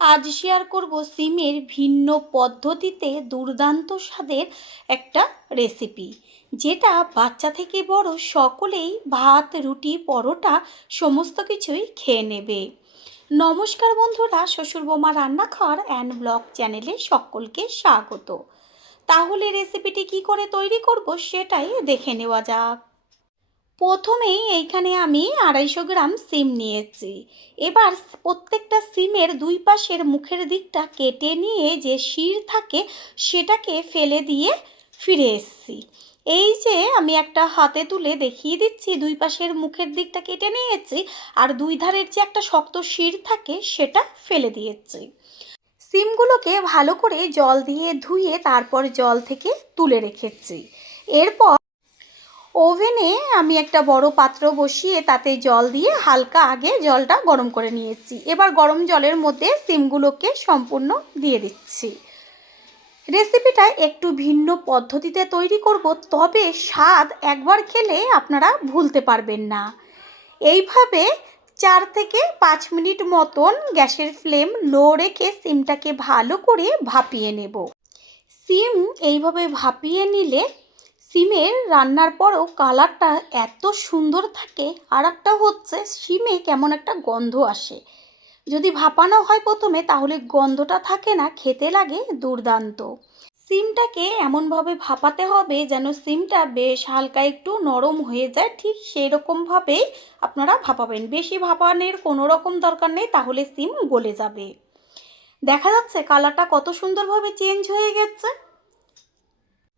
আজ শেয়ার করব সিমের ভিন্ন পদ্ধতিতে দুর্দান্ত স্বাদের একটা রেসিপি, যেটা বাচ্চা থেকে বড় সকলেই ভাত, রুটি, পরোটা সমস্ত কিছুই খেয়ে নেবে। নমস্কার বন্ধুরা, শ্বশুর বৌমা রান্নাঘর অ্যান্ড ব্লগ চ্যানেলে সকলকে স্বাগত। তাহলে রেসিপিটি কি করে তৈরি করব সেটাই দেখে নেওয়া যাক। প্রথমেই এইখানে আমি 250 গ্রাম সিম নিয়েছি। এবার প্রত্যেকটা সিমের দুই পাশের মুখের দিকটা কেটে নিয়ে যে শির থাকে সেটাকে ফেলে দিয়ে ফিরে এসেছি। এই যে আমি একটা হাতে তুলে দেখিয়ে দিচ্ছি, দুই পাশের মুখের দিকটা কেটে নিয়েছি আর দুই ধারের যে একটা শক্ত শির থাকে সেটা ফেলে দিয়েছি। সিমগুলোকে ভালো করে জল দিয়ে ধুয়ে তারপর জল থেকে তুলে রেখেছি। এরপর ওভেনে আমি একটা বড় পাত্র বসিয়ে তাতে জল দিয়ে হালকা আগে জলটা গরম করে নিয়েছি। এবার গরম জলের মধ্যে সিমগুলোকে সম্পূর্ণ দিয়ে দিচ্ছি। রেসিপিটা একটু ভিন্ন পদ্ধতিতে তৈরি করব, তবে স্বাদ একবার খেলে আপনারা ভুলতে পারবেন না। এইভাবে 4 থেকে 5 মিনিট মতন গ্যাসের ফ্লেম লো রেখে সিমটাকে ভালো করে ভাপিয়ে নেব। সিম এইভাবে ভাপিয়ে নিলে সিমের রান্নার পরেও কালারটা এত সুন্দর থাকে, আর একটা হচ্ছে সিমে কেমন একটা গন্ধ আসে। যদি ভাপানো হয় প্রথমে তাহলে গন্ধটা থাকে না, খেতে লাগে দুর্দান্ত। সিমটাকে এমনভাবে ভাপাতে হবে যেন সিমটা বেশ হালকা একটু নরম হয়ে যায়, ঠিক সেই রকমভাবেই আপনারা ভাপাবেন। বেশি ভাপানোর কোনো রকম দরকার নেই, তাহলে সিম গলে যাবে। দেখা যাচ্ছে কালারটা কত সুন্দরভাবে চেঞ্জ হয়ে গেছে।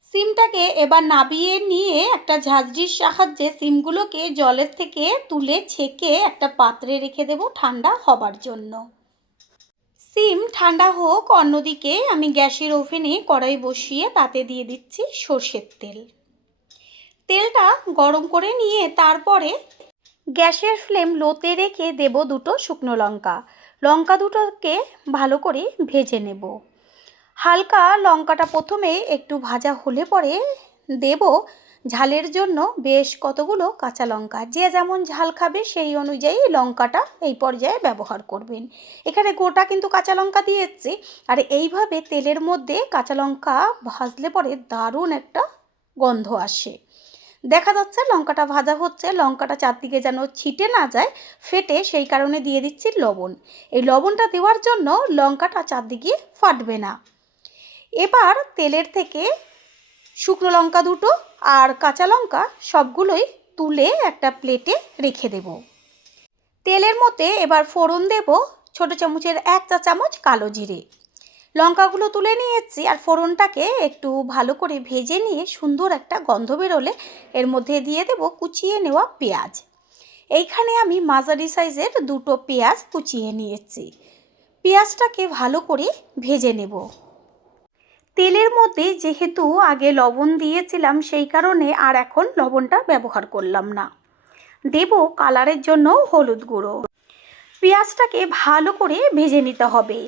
সিমটাকে এবার নাবিয়ে নিয়ে একটা ঝাঁঝরির সাহায্যে সিমগুলোকে জলের থেকে তুলে ছেঁকে একটা পাত্রে রেখে দেব ঠান্ডা হবার জন্য। সিম ঠান্ডা হোক, অন্যদিকে আমি গ্যাসের ওভেনে কড়াই বসিয়ে তাতে দিয়ে দিচ্ছি সর্ষের তেল। তেলটা গরম করে নিয়ে তারপরে গ্যাসের ফ্লেম লোতে রেখে দেব দুটো শুকনো লঙ্কা। লঙ্কা দুটোকে ভালো করে ভেজে নেব। হালকা লঙ্কাটা প্রথমে একটু ভাজা হলে পরে দেব ঝালের জন্য বেশ কতগুলো কাঁচা লঙ্কা। যে যেমন ঝাল খাবে সেই অনুযায়ী লঙ্কাটা এই পর্যায়ে ব্যবহার করবেন। এখানে গোটা কিন্তু কাঁচা লঙ্কা দিয়েছি। আর এইভাবে তেলের মধ্যে কাঁচা লঙ্কা ভাজলে পরে দারুণ একটা গন্ধ আসে। দেখা যাচ্ছে লঙ্কাটা ভাজা হচ্ছে, লঙ্কাটা চারদিকে যেন ছিটে না যায় ফেটে, সেই কারণে দিয়ে দিচ্ছি লবণ। এই লবণটা দেওয়ার জন্য লঙ্কাটা চারদিকে ফাটবে না। এবার তেলের থেকে শুকনো লঙ্কা দুটো আর কাঁচা লঙ্কা সবগুলোই তুলে একটা প্লেটে রেখে দেব। তেলের মধ্যে এবার ফোড়ন দেব ছোটো চামচের 1 চা চামচ কালো জিরে। লঙ্কাগুলো তুলে নিয়েছি আর ফোড়নটাকে একটু ভালো করে ভেজে নিয়ে সুন্দর একটা গন্ধ বেরোলে এর মধ্যে দিয়ে দেব কুচিয়ে নেওয়া পেঁয়াজ। এইখানে আমি মাঝারি সাইজের দুটো পেঁয়াজ কুচিয়ে নিয়েছি। পেঁয়াজটাকে ভালো করে ভেজে নেব। তেলের মধ্যে যেহেতু আগে লবণ দিয়েছিলাম সেই কারণে আর এখন লবণটা ব্যবহার করলাম না। দেব কালারের জন্য হলুদ গুঁড়ো। পেঁয়াজটাকে ভালো করে ভেজে নিতে হবে।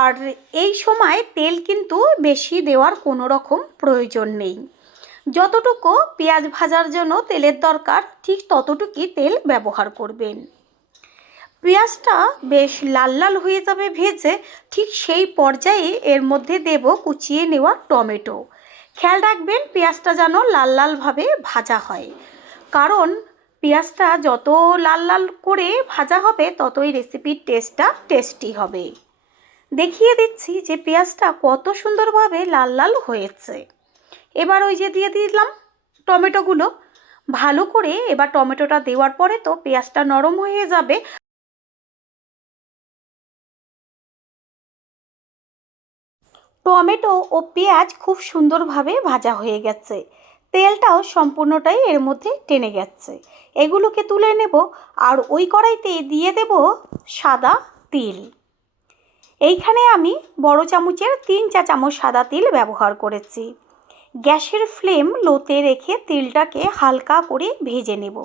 আর এই সময় তেল কিন্তু বেশি দেওয়ার কোনো রকম প্রয়োজন নেই। যতটুকু পেঁয়াজ ভাজার জন্য তেলের দরকার ঠিক ততটুকুই তেল ব্যবহার করবেন। পেঁয়াজটা বেশ লাল লাল হয়ে যাবে ভেজে, ঠিক সেই পর্যায়ে এর মধ্যে দেব কুচিয়ে নেওয়া টমেটো। খেয়াল রাখবেন পেঁয়াজটা যেন লাল লালভাবে ভাজা হয়, কারণ পেঁয়াজটা যত লাল লাল করে ভাজা হবে ততই রেসিপির টেস্টটা টেস্টি হবে। দেখিয়ে দিচ্ছি যে পেঁয়াজটা কত সুন্দরভাবে লাল লাল হয়েছে। এবার ওই যে দিয়ে দিলাম টমেটোগুলো ভালো করে। এবার টমেটোটা দেওয়ার পরে তো পেঁয়াজটা নরম হয়ে যাবে। টমেটো ও পেঁয়াজ খুব সুন্দরভাবে ভাজা হয়ে গেছে, তেলটাও সম্পূর্ণটাই এর মধ্যে টেনে গেছে। এগুলোকে তুলে নেব আর ওই কড়াইতে দিয়ে দেব সাদা তিল। এইখানে আমি বড় চামচের 3 চা চামচ সাদা তিল ব্যবহার করেছি। গ্যাসের ফ্লেম লোতে রেখে তিলটাকে হালকা করে ভেজে নেব।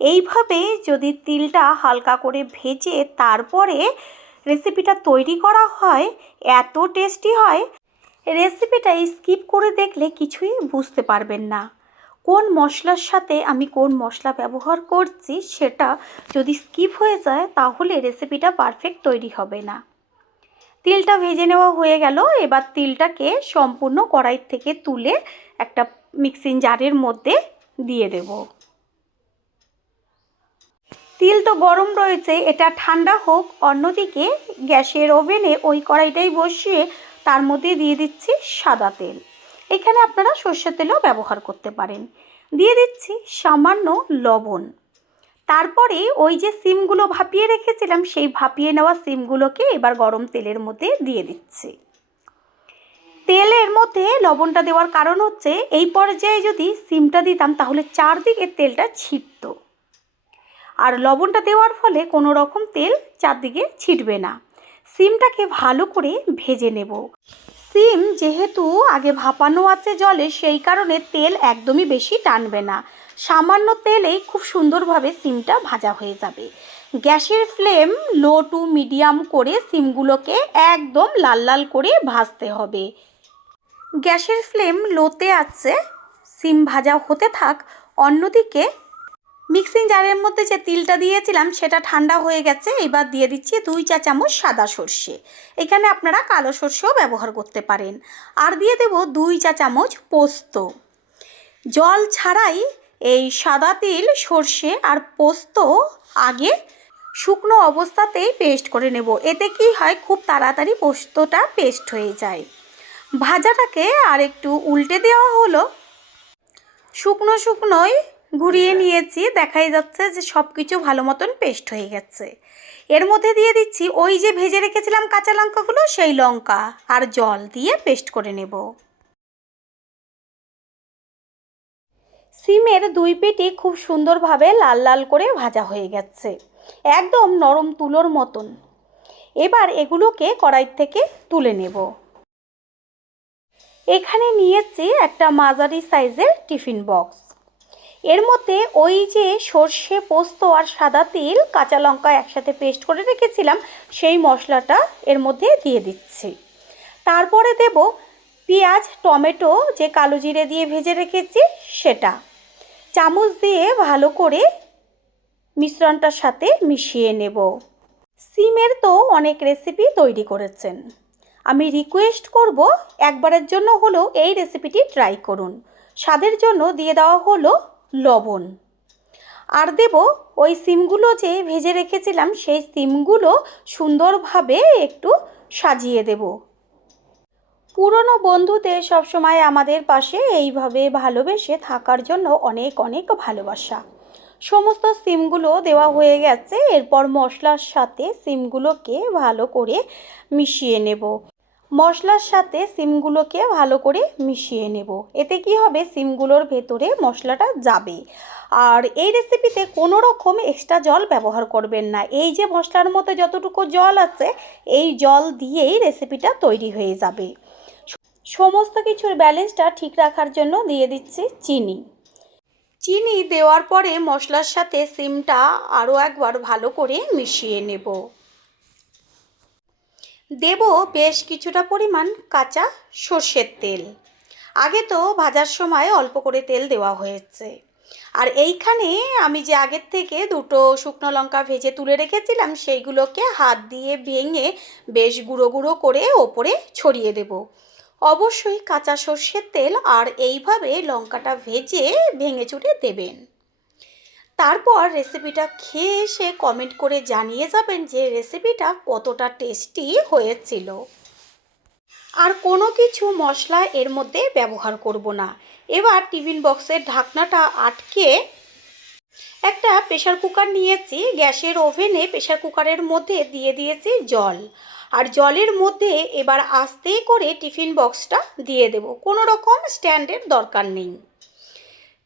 এইভাবে যদি তিলটা হালকা করে ভেজে তারপরে রেসিপিটা তৈরি করা হয় এত টেস্টি হয়, রেসিপিটা স্কিপ করে দেখলে কিছুই বুঝতে পারবেন না। কোন মশলার সাথে আমি কোন মশলা ব্যবহার করছি সেটা যদি স্কিপ হয়ে যায় তাহলে রেসিপিটা পারফেক্ট তৈরি হবে না। তিলটা ভেজে নেওয়া হয়ে গেল। এবার তিলটাকে সম্পূর্ণ কড়াই থেকে তুলে একটা মিক্সিং জারের মধ্যে দিয়ে দেব। তিল তো গরম রয়েছে, এটা ঠান্ডা হোক। অন্যদিকে গ্যাসের ওভেনে ওই কড়াইটাই বসিয়ে তার মধ্যে দিয়ে দিচ্ছি সাদা তেল। এখানে আপনারা সর্ষের তেলও ব্যবহার করতে পারেন। দিয়ে দিচ্ছি সামান্য লবণ। তারপরে ওই যে সিমগুলো ভাপিয়ে রেখেছিলাম, সেই ভাপিয়ে নেওয়া সিমগুলোকে এবার গরম তেলের মধ্যে দিয়ে দিচ্ছি। তেলের মধ্যে লবণটা দেওয়ার কারণ হচ্ছে এই পর্যায়ে যদি সিমটা দিতাম তাহলে চারদিকে তেলটা ছিটত, আর লবণটা দেওয়ার ফলে কোনো রকম তেল চারদিকে ছিটবে না। সিমটাকে ভালো করে ভেজে নেব। সিম যেহেতু আগে ভাপানো আছে জলে, সেই কারণে তেল একদমই বেশি টানবে না। সামান্য তেলেই খুব সুন্দরভাবে সিমটা ভাজা হয়ে যাবে। গ্যাসের ফ্লেম লো টু মিডিয়াম করে সিমগুলোকে একদম লাল লাল করে ভাজতে হবে। গ্যাসের ফ্লেম লোতে আছে, সিম ভাজা হতে থাক। অন্যদিকে মিক্সিং জারের মধ্যে যে তিলটা দিয়েছিলাম সেটা ঠান্ডা হয়ে গেছে। এবার দিয়ে দিচ্ছি 2 চা চামচ সাদা সর্ষে। এখানে আপনারা কালো সর্ষেও ব্যবহার করতে পারেন। আর দিয়ে দেব 2 চা চামচ পোস্ত। জল ছাড়াই এই সাদা তিল, সর্ষে আর পোস্ত আগে শুকনো অবস্থাতেই পেস্ট করে নেব। এতে কি হয়, খুব তাড়াতাড়ি পোস্তটা পেস্ট হয়ে যায়। ভাজাটাকে আর একটু উল্টে দেওয়া হলো। শুকনো শুকনোই ঘুরিয়ে নিয়েছি, দেখাই যাচ্ছে যে সব কিছু ভালো মতন পেস্ট হয়ে গেছে। এর মধ্যে দিয়ে দিচ্ছি ওই যে ভেজে রেখেছিলাম কাঁচা লঙ্কাগুলো, সেই লঙ্কা আর জল দিয়ে পেস্ট করে নেব। সিমের 2 পিঠই খুব সুন্দরভাবে লাল লাল করে ভাজা হয়ে গেছে, একদম নরম তুলোর মতন। এবার এগুলোকে কড়াই থেকে তুলে নেব। এখানে নিয়েছি একটা মাঝারি সাইজের টিফিন বক্স। এর মধ্যে ওই যে সর্ষে, পোস্ত আর সাদা তিল, কাঁচা লঙ্কা একসাথে পেস্ট করে রেখেছিলাম, সেই মশলাটা এর মধ্যে দিয়ে দিচ্ছি। তারপরে দেব পেঁয়াজ, টমেটো যে কালো জিরে দিয়ে ভেজে রেখেছি সেটা। চামচ দিয়ে ভালো করে মিশ্রণটার সাথে মিশিয়ে নেব। সিমের তো অনেক রেসিপি তৈরি করেছেন, আমি রিকোয়েস্ট করব একবারের জন্য হলেও এই রেসিপিটি ট্রাই করুন। স্বাদের জন্য দিয়ে দেওয়া হলো লবণ। আর দেব ওই সিমগুলো যে ভেজে রেখেছিলাম, সেই সিমগুলো সুন্দরভাবে একটু সাজিয়ে দেব। পুরনো বন্ধুদের সবসময় আমাদের পাশে এইভাবে ভালোবেসে থাকার জন্য অনেক অনেক ভালোবাসা। সমস্ত সিমগুলো দেওয়া হয়ে গেছে। এরপর মশলার সাথে সিমগুলোকে ভালো করে মিশিয়ে নেব। মশলার সাথে সিমগুলোকে ভালো করে মিশিয়ে নেব। এতে কি হবে, সিমগুলোর ভেতরে মশলাটা যাবে। আর এই রেসিপিতে কোনো রকম এক্সট্রা জল ব্যবহার করবেন না। এই যে মশলার মধ্যে যতটুকু জল আছে, এই জল দিয়েই রেসিপিটা তৈরি হয়ে যাবে। সমস্ত কিছুর ব্যালেন্সটা ঠিক রাখার জন্য দিয়ে দিচ্ছি চিনি। চিনি দেওয়ার পরে মশলার সাথে সিমটা আরও একবার ভালো করে মিশিয়ে নেব। দেব বেশ কিছুটা পরিমাণ কাঁচা সর্ষের তেল। আগে তো ভাজার সময় অল্প করে তেল দেওয়া হয়েছে। আর এইখানে আমি যে আগের থেকে 2টো শুকনো লঙ্কা ভেজে তুলে রেখেছিলাম, সেইগুলোকে হাত দিয়ে ভেঙে বেশ গুঁড়ো গুঁড়ো করে ওপরে ছড়িয়ে দেব। অবশ্যই কাঁচা সর্ষের তেল, আর এইভাবে লঙ্কাটা ভেজে ভেঙে চুরে দেবেন। তারপর রেসিপিটা খেয়ে এসে কমেন্ট করে জানিয়ে যাবেন যে রেসিপিটা কতটা টেস্টি হয়েছিল। আর কোনো কিছু মশলা এর মধ্যে ব্যবহার করব না। এবার টিফিন বক্সের ঢাকনাটা আটকে একটা প্রেশার কুকার নিয়েছি। গ্যাসের ওভেনে প্রেশার কুকারের মধ্যে দিয়ে দিয়েছি জল। আর জলের মধ্যে এবার আস্তে করে টিফিন বক্সটা দিয়ে দেব, কোনো রকম স্ট্যান্ডের দরকার নেই।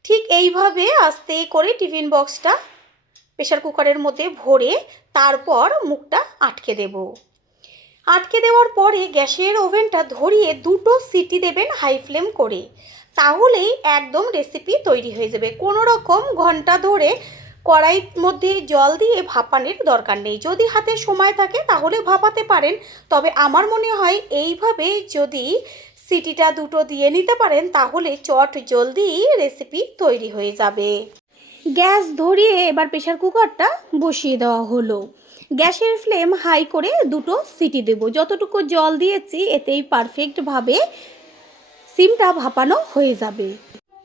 ঠিক এইভাবে আস্তে করে টিফিন বক্সটা প্রেশার কুকারের মধ্যে ভরে তারপর মুখটা আটকে দেব। আটকে দেওয়ার পরে গ্যাসের ওভেনটা ধরিয়ে 2টো সিটি দেবেন হাই ফ্লেম করে, তাহলেই একদম রেসিপি তৈরি হয়ে যাবে। কোনো রকম ঘন্টা ধরে কড়াইয়ের মধ্যে জল দিয়ে ভাপানোর দরকার নেই। যদি হাতে সময় থাকে তাহলে ভাপাতে পারেন, তবে আমার মনে হয় এইভাবে যদি সিটিটা 2টো দিয়ে নিতে পারেন তাহলে চট জলদি রেসিপি তৈরি হয়ে যাবে। গ্যাস ধরিয়ে এবার প্রেশার কুকারটা বসিয়ে দেওয়া হলো। গ্যাসের ফ্লেম হাই করে 2টো সিটি দেব। যতটুকু জল দিয়েছি এতেই পারফেক্টভাবে সিমটা ভাপানো হয়ে যাবে।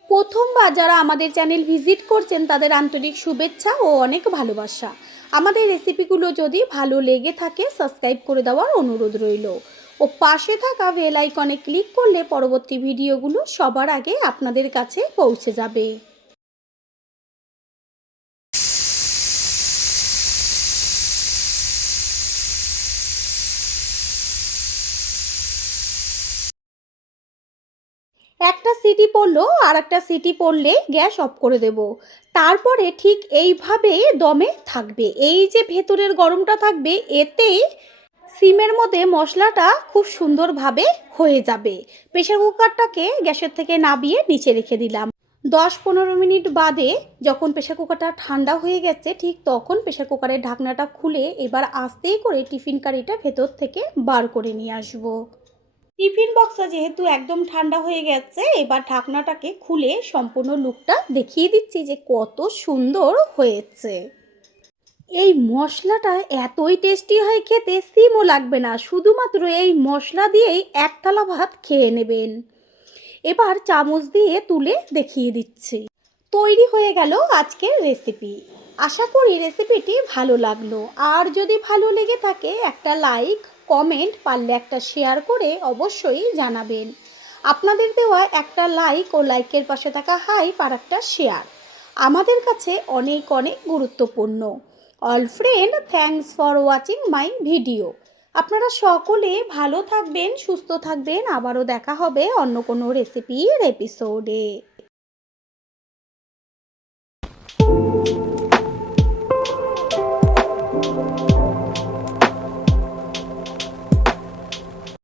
প্রথমবার যারা আমাদের চ্যানেল ভিজিট করছেন তাদের আন্তরিক শুভেচ্ছা ও অনেক ভালোবাসা। আমাদের রেসিপিগুলো যদি ভালো লেগে থাকে সাবস্ক্রাইব করে দেওয়ার অনুরোধ রইল ও পাশে থাকা বেল আইকনে ক্লিক করলে পরবর্তী ভিডিওগুলো সবার আগে আপনাদের কাছে পৌঁছে যাবে। একটা সিটি পড়লো আর একটা সিটি পড়লে গ্যাস অফ করে দেব। তারপরে ঠিক এইভাবে দমে থাকবে। এই যে ভেতরের গরমটা থাকবে এতেই সিমের মধ্যে মশলাটা খুব সুন্দরভাবে হয়ে যাবে। প্রেসার কুকারটাকে গ্যাসের থেকে নামিয়ে নিচে রেখে দিলাম। 10-15 মিনিট বাদে যখন প্রেসার কুকারটা ঠান্ডা হয়ে গেছে ঠিক তখন প্রেসার কুকারের ঢাকনাটা খুলে এবার আস্তে করে টিফিন কারিটা ভেতর থেকে বার করে নিয়ে আসবো। টিফিন বক্সটা যেহেতু একদম ঠান্ডা হয়ে গেছে এবার ঢাকনাটাকে খুলে সম্পূর্ণ লুকটা দেখিয়ে দিচ্ছি যে কত সুন্দর হয়েছে। এই মশলাটা এতই টেস্টি হয় খেতে সিমও লাগবে না, শুধুমাত্র এই মশলা দিয়েই এক থালা ভাত খেয়ে নেবেন। এবার চামচ দিয়ে তুলে দেখিয়ে দিচ্ছি। তৈরি হয়ে গেল আজকের রেসিপি। আশা করি রেসিপিটি ভালো লাগলো। আর যদি ভালো লেগে থাকে একটা লাইক কমেন্ট পারলে একটা শেয়ার করে অবশ্যই জানাবেন। আপনাদের দেওয়া একটা লাইক ও লাইকের পাশে থাকা হাইপ আর একটা শেয়ার আমাদের কাছে অনেক অনেক গুরুত্বপূর্ণ। All friend thanks for watching my video. আপনারা সকলে ভালো থাকবেন, সুস্থ থাকবেন। আবারও দেখা হবে অন্য কোনো রেসিপির এপিসোডে।